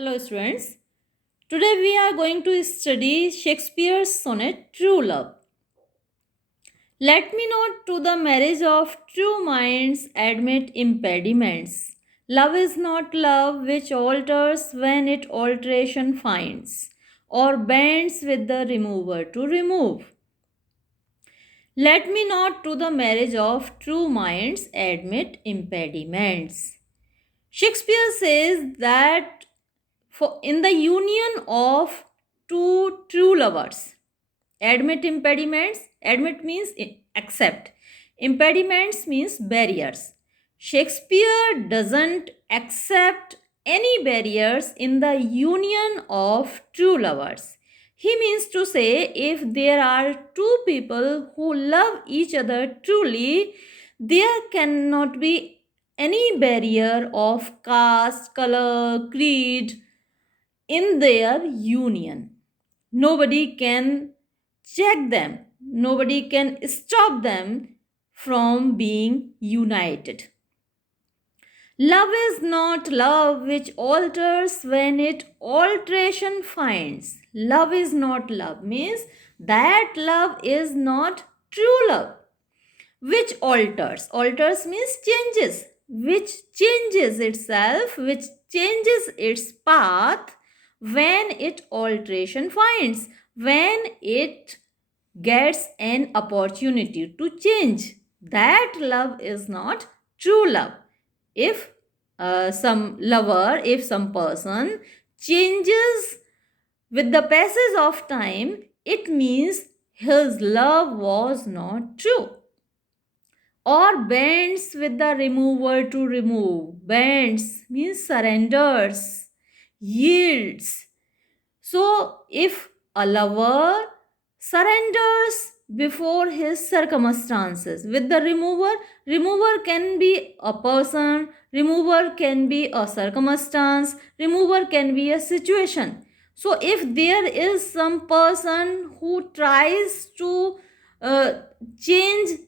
Hello, students. Today we are going to study Shakespeare's sonnet True Love. Let me not to the marriage of true minds admit impediments. Love is not love which alters when it alteration finds, or bends with the remover to remove. Let me not to the marriage of true minds admit impediments. Shakespeare says that for in the union of two true lovers, admit impediments. Admit means accept, impediments means barriers. Shakespeare doesn't accept any barriers in the union of true lovers. He means to say, if there are two people who love each other truly, there cannot be any barrier of caste, color, creed in their union. Nobody can check them, nobody can stop them from being united. Love is not love which alters when it alteration finds. Love is not love means that love is not true love which alters. Alters means changes, which changes itself, which changes its path when it alteration finds, when it gets an opportunity to change. That love is not true love. If some person changes with the passage of time, it means his love was not true. Or bends with the remover to remove. Bends means surrenders, yields. So, if a lover surrenders before his circumstances with the remover, remover can be a person, remover can be a circumstance, remover can be a situation. So, if there is some person who tries to change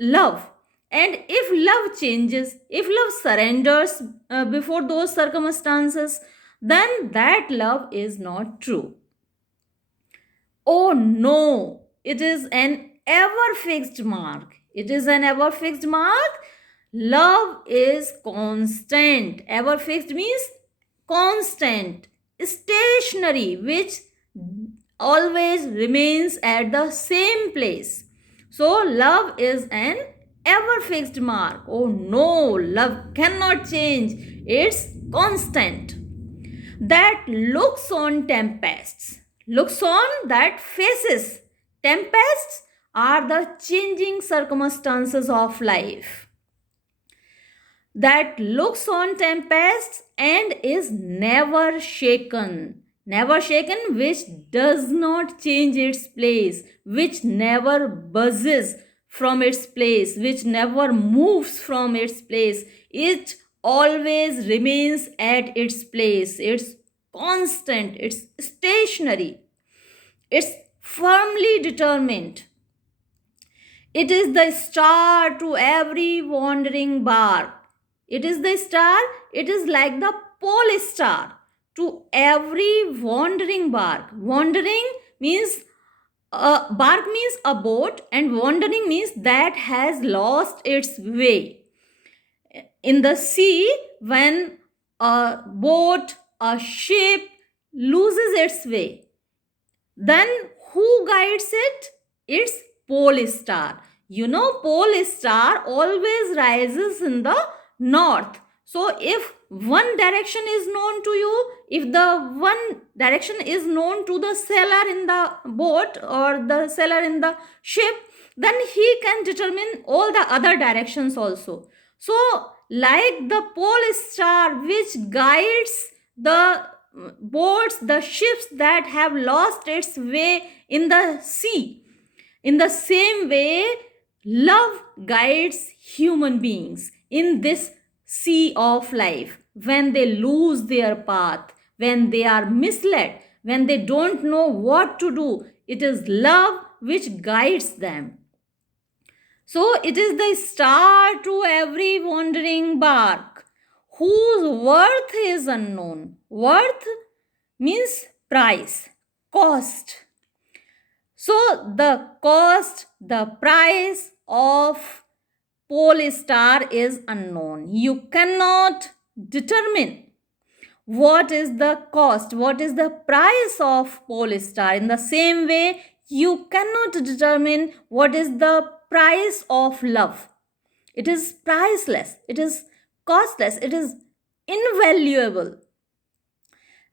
love, and if love changes, if love surrenders before those circumstances, then that love is not true. Oh no, it is an ever fixed mark. It is an ever fixed mark. Love is constant. Ever fixed means constant, stationary, which always remains at the same place. So, love is an ever fixed mark. Oh no, love cannot change. It's constant. That looks on tempests. Looks on, that faces. Tempests are the changing circumstances of life. That looks on tempests and is never shaken. Never shaken, which does not change its place, which never buzzes from its place, which never moves from its place. It always remains at its place. It's constant, it's stationary, it's firmly determined. It is the star to every wandering bark. It is the star, it is like the pole star to every wandering bark. Wandering means bark means a boat, and wandering means that has lost its way. In the sea, when a boat, a ship loses its way, then who guides it? It's pole star. You know, pole star always rises in the north. So if one direction is known to you, if the one direction is known to the sailor in the boat or the sailor in the ship, then he can determine all the other directions also. So, like the pole star which guides the boats, the ships that have lost its way in the sea, in the same way, love guides human beings in this sea of life. When they lose their path, when they are misled, when they don't know what to do, it is love which guides them. So it is the star to every wandering bark. whose worth is unknown. Worth means price, cost. So the cost, the price of pole star is unknown. You cannot determine what is the cost, what is the price of pole star. In the same way, you cannot determine what is the price of love. It is priceless, it is costless, it is invaluable.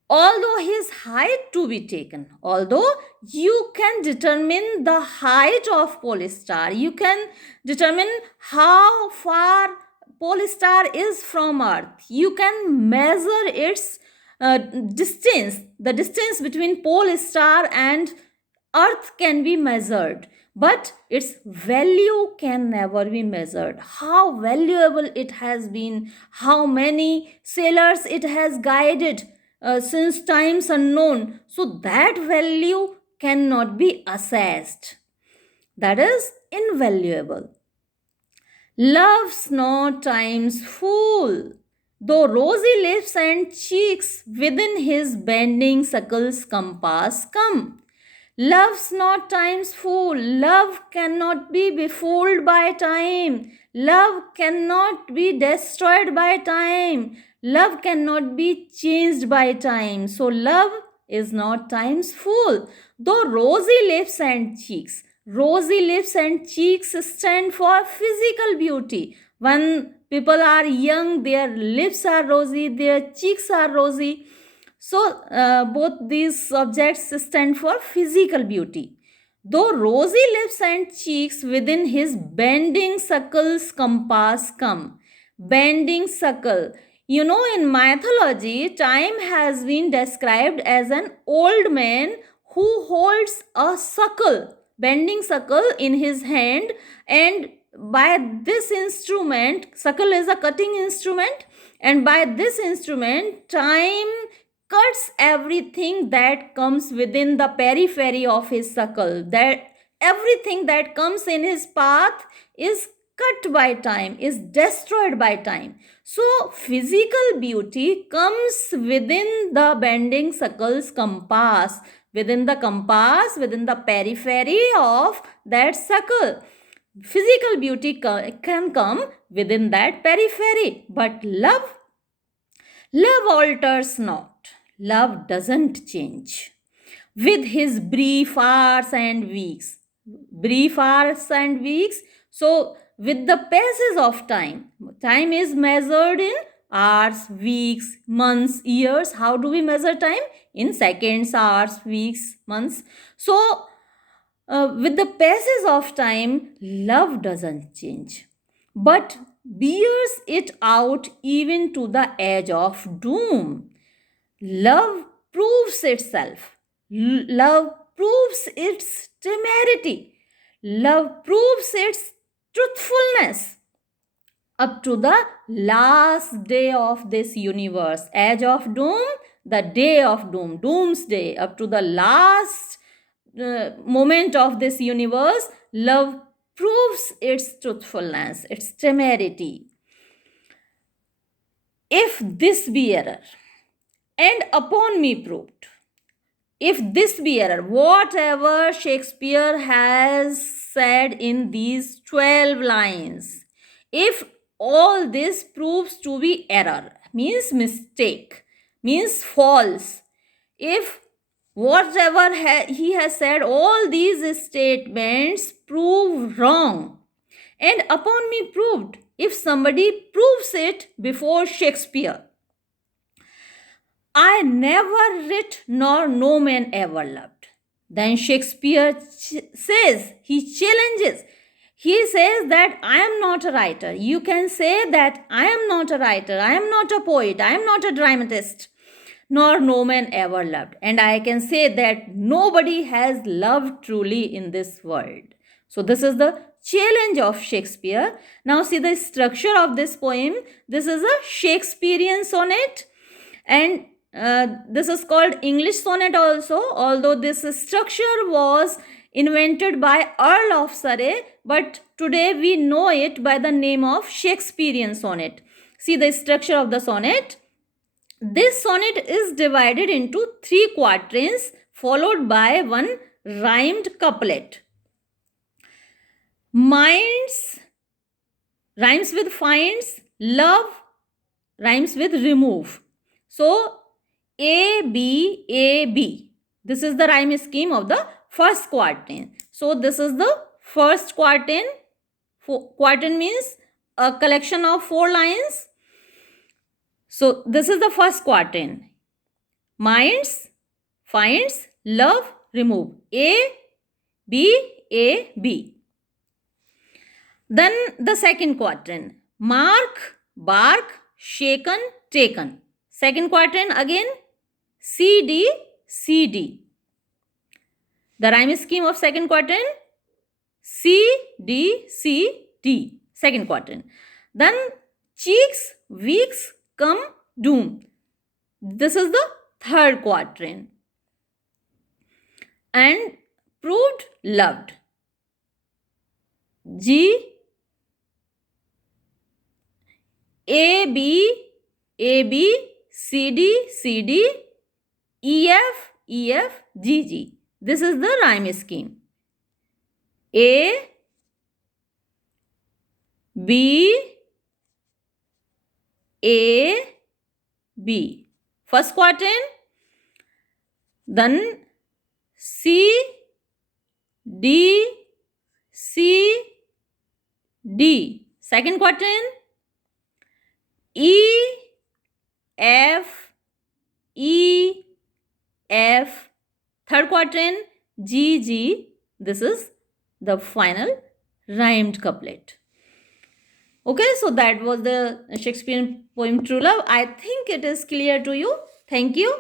Although his height to be taken, although you can determine the height of pole star, you can determine how far pole star is from earth, you can measure its distance, the distance between pole star and earth can be measured, but its value can never be measured. How valuable it has been, how many sailors it has guided since times unknown. So that value cannot be assessed. That is invaluable. Love's not time's fool, though rosy lips and cheeks within his bending suckle's compass come. Love's not time's fool. Love cannot be befooled by time. Love cannot be destroyed by time. Love cannot be changed by time. So love is not time's fool. Though rosy lips and cheeks. Rosy lips and cheeks stand for physical beauty. When people are young, their lips are rosy, their cheeks are rosy. So, both these objects stand for physical beauty. Though rosy lips and cheeks within his bending suckle's compass come. Bending suckle. You know, in mythology, time has been described as an old man who holds a suckle, bending suckle in his hand, and by this instrument, suckle is a cutting instrument, and by this instrument, time cuts everything that comes within the periphery of his suckle. That everything that comes in his path is cut by time, is destroyed by time. So physical beauty comes within the bending suckle's compass, within the compass, within the periphery of that suckle. Physical beauty can come within that periphery, but love alters not. Love doesn't change. With his brief hours and weeks. Brief hours and weeks. So, with the passage of time, time is measured in hours, weeks, months, years. How do we measure time? In seconds, hours, weeks, months. So, with the passage of time, love doesn't change, but bears it out even to the edge of doom. Love proves itself. Love proves its temerity. Love proves its truthfulness up to the last day of this universe. Edge of doom, the day of doom, doomsday, up to the last moment of this universe, love proves its truthfulness, its temerity. If this be error, and upon me proved. If this be error, whatever Shakespeare has said in these 12 lines, if all this proves to be error, means mistake, means false, if whatever he has said, all these statements prove wrong, and upon me proved, if somebody proves it before Shakespeare, I never writ nor no man ever loved. Then Shakespeare says, he challenges. He says that I am not a writer. You can say that I am not a writer, I am not a poet, I am not a dramatist, nor no man ever loved. And I can say that nobody has loved truly in this world. So this is the challenge of Shakespeare. Now see the structure of this poem. This is a Shakespearean sonnet, and this is called English sonnet also, although this structure was invented by Earl of Surrey, but today we know it by the name of Shakespearean sonnet. See the structure of the sonnet. This sonnet is divided into 3 quatrains followed by one rhymed couplet. Minds rhymes with finds, love rhymes with remove. So A, B, A, B. This is the rhyme scheme of the first quatrain. So this is the first quatrain. Quatrain means a collection of 4 lines. So this is the first quatrain. Minds, finds, love, remove. A, B, A, B. Then the second quatrain. Mark, bark, shaken, taken. Second quatrain again. C, D, C, D. The rhyme scheme of second quatrain. C, D, C, D. Second quatrain. Then cheeks, weeks, come, doom. This is the third quatrain. And proved, loved. G, A, B, A, B, C, D, C, D, E, F, E, F, G, G. This is the rhyme scheme. A, B, A, B. First quatrain. Then C, D, C, D. Second quatrain. E, F, E, F. Third quatrain. G, G. This is the final rhymed couplet. Okay, so that was the Shakespearean poem True Love. I think it is clear to you. Thank you.